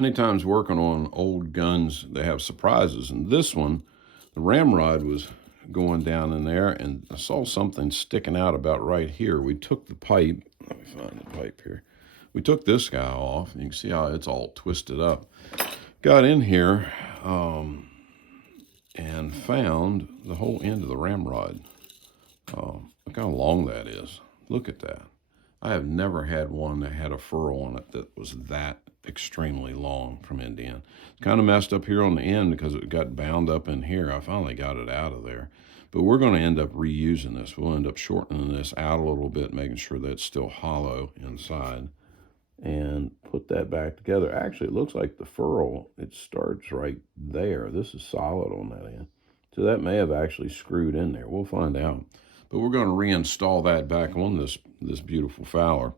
Many times working on old guns, they have surprises. And this one, the ramrod was going down in there, and I saw something sticking out about right here. We took the pipe. Let me find the pipe here. We took this guy off. You can see how it's all twisted up. Got in here and found the whole end of the ramrod. Look how long that is. Look at that. I have never had one that had a furrow on it that was that extremely long from end to end. Kind of messed up here on the end because it got bound up in here. I finally got it out of there. But we're going to end up reusing this. We'll end up shortening this out a little bit, making sure that it's still hollow inside, and put that back together. Actually, it looks like the furrow, it starts right there. This is solid on that end. So that may have actually screwed in there. We'll find out. But we're going to reinstall that back on this beautiful Fowler.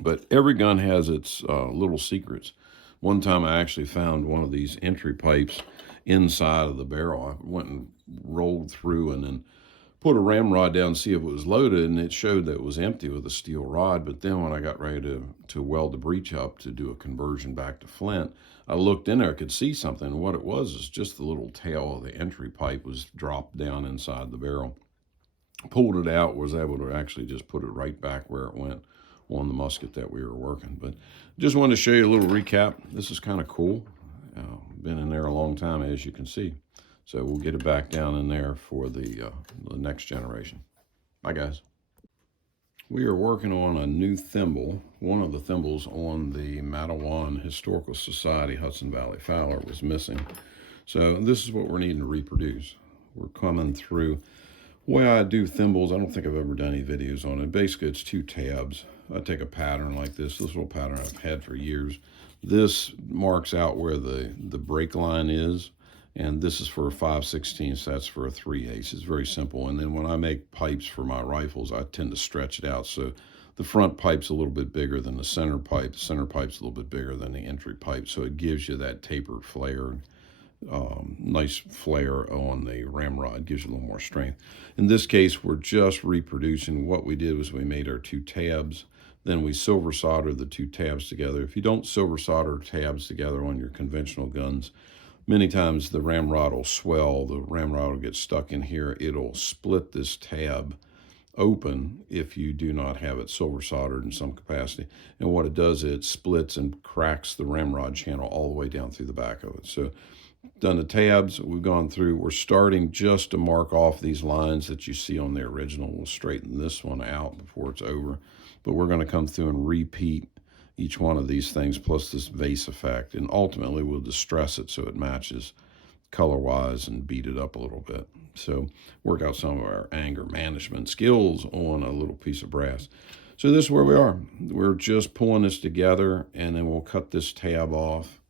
But every gun has its little secrets. One time I actually found one of these entry pipes inside of the barrel. I went and rolled through and then put a ramrod down to see if it was loaded, and it showed that it was empty with a steel rod. But then when I got ready to weld the breech up to do a conversion back to flint, I looked in there, I could see something. And what it was is just the little tail of the entry pipe was dropped down inside the barrel. Pulled it out, was able to actually just put it right back where it went on the musket that we were working. But just wanted to show you a little recap. This is kind of cool. Been in there a long time, as you can see. So we'll get it back down in there for the next generation. Bye, guys. We are working on a new thimble. One of the thimbles on the Matawan Historical Society Hudson Valley Fowler was missing. So this is what we're needing to reproduce. We're coming through. The way I do thimbles, I don't think I've ever done any videos on it. Basically, it's 2 tabs. I take a pattern like this little pattern I've had for years. This marks out where the break line is, and this is for a 5/16, that's for a 3/8. It's very simple. And then when I make pipes for my rifles, I tend to stretch it out. So the front pipe's a little bit bigger than the center pipe. The center pipe's a little bit bigger than the entry pipe. So it gives you that tapered flare. Nice flare on the ramrod, gives you a little more strength. In this case, we're just reproducing. What we did was we made our 2 tabs, then we silver soldered the 2 tabs together. If you don't silver solder tabs together on your conventional guns, many times the ramrod will swell, the ramrod will get stuck in here, it'll split this tab open if you do not have it silver soldered in some capacity. And what it does, it splits and cracks the ramrod channel all the way down through the back of it. So done the tabs, we've gone through, we're starting just to mark off these lines that you see on the original. We'll straighten this one out before it's over, but we're going to come through and repeat each one of these things plus this vase effect, and ultimately we'll distress it so it matches color-wise and beat it up a little bit. So work out some of our anger management skills on a little piece of brass. So this is where we are. We're just pulling this together, and then we'll cut this tab off.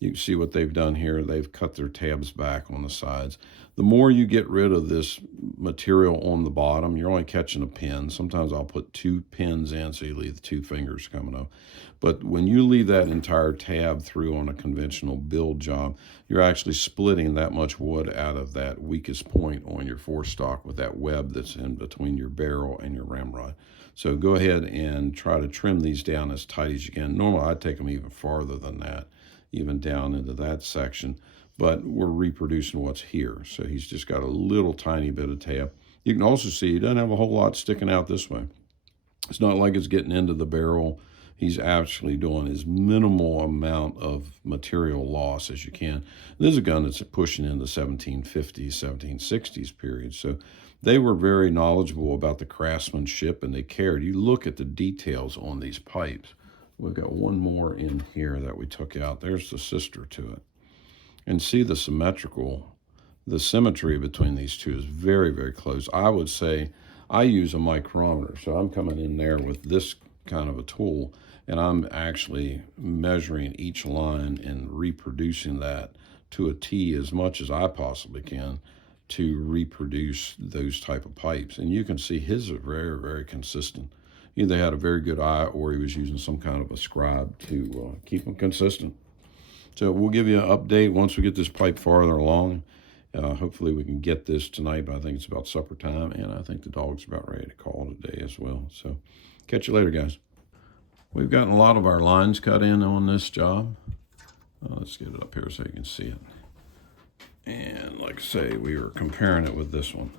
You can see what they've done here. They've cut their tabs back on the sides. The more you get rid of this material on the bottom, you're only catching a pin. Sometimes I'll put 2 pins in so you leave the 2 fingers coming up. But when you leave that entire tab through on a conventional build job, you're actually splitting that much wood out of that weakest point on your forestock with that web that's in between your barrel and your ramrod. So go ahead and try to trim these down as tight as you can. Normally I'd take them even farther than that, even down into that section, but we're reproducing what's here. So he's just got a little tiny bit of tab. You can also see he doesn't have a whole lot sticking out this way. It's not like it's getting into the barrel. He's actually doing as minimal amount of material loss as you can. This is a gun that's pushing in the 1750s, 1760s period. So they were very knowledgeable about the craftsmanship, and they cared. You look at the details on these pipes. We've got one more in here that we took out. There's the sister to it. And see the symmetry between these two is very, very close. I would say I use a micrometer. So I'm coming in there with this kind of a tool, and I'm actually measuring each line and reproducing that to a T as much as I possibly can to reproduce those type of pipes. And you can see his are very, very consistent. Either had a very good eye or he was using some kind of a scribe to keep them consistent. So we'll give you an update once we get this pipe farther along. Hopefully we can get this tonight, but I think it's about supper time, and I think the dog's about ready to call today as well. So catch you later, guys. We've gotten a lot of our lines cut in on this job. Let's get it up here so you can see it. And like I say, we were comparing it with this one.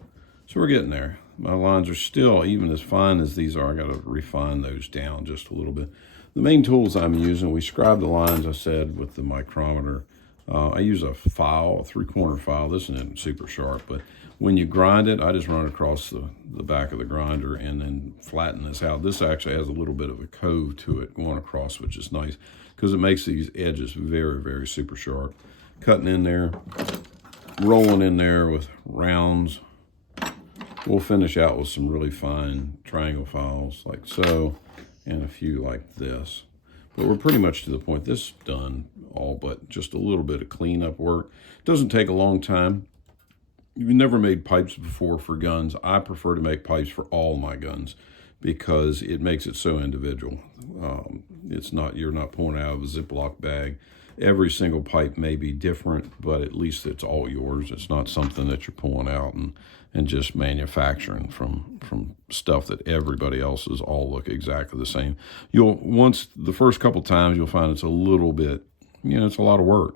So we're getting there. My lines are still, even as fine as these are, I got to refine those down just a little bit. The main tools I'm using, we scribe the lines, I said, with the micrometer. I use a file, a 3-corner file. This isn't super sharp, but when you grind it, I just run across the back of the grinder and then flatten this out. This actually has a little bit of a cove to it going across, which is nice because it makes these edges very, very super sharp. Cutting in there, rolling in there with rounds. We'll finish out with some really fine triangle files like so, and a few like this. But we're pretty much to the point. This is done, all but just a little bit of cleanup work. It doesn't take a long time. You've never made pipes before for guns. I prefer to make pipes for all my guns because it makes it so individual. You're not pulling out of a Ziploc bag. Every single pipe may be different, but at least it's all yours. It's not something that you're pulling out and just manufacturing from stuff that everybody else's all look exactly the same. The first couple times you'll find it's a little bit, it's a lot of work,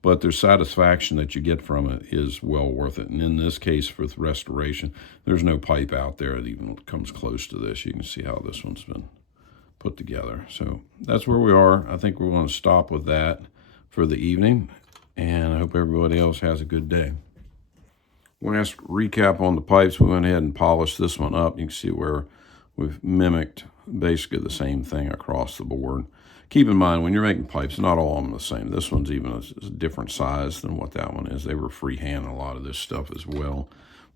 but there's satisfaction that you get from it is well worth it. And in this case, with restoration, there's no pipe out there that even comes close to this. You can see how this one's been put together. So that's where we are. I think we're going to stop with that for the evening, and I hope everybody else has a good day. Last recap on the pipes, we went ahead and polished this one up. You can see where we've mimicked basically the same thing across the board. Keep in mind, when you're making pipes, not all of them are the same. This one's even a different size than what that one is. They were freehand a lot of this stuff as well.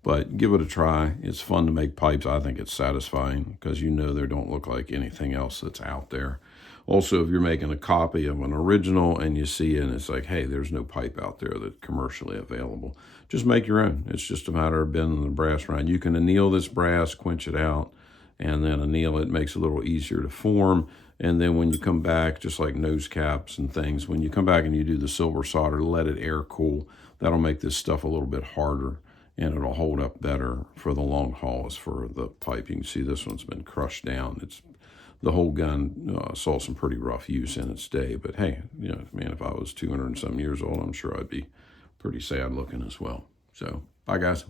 But give it a try. It's fun to make pipes. I think it's satisfying because they don't look like anything else that's out there. Also, if you're making a copy of an original and you see it and it's like, hey, there's no pipe out there that's commercially available, just make your own. It's just a matter of bending the brass around. You can anneal this brass, quench it out, and then anneal it. Makes it a little easier to form. And then when you come back, just like nose caps and things, when you come back and you do the silver solder, let it air cool. That'll make this stuff a little bit harder, and it'll hold up better for the long haul as for the pipe. You can see this one's been crushed down. The whole gun saw some pretty rough use in its day, but hey, man, if I was 200 and some years old, I'm sure I'd be pretty sad looking as well. So, bye guys.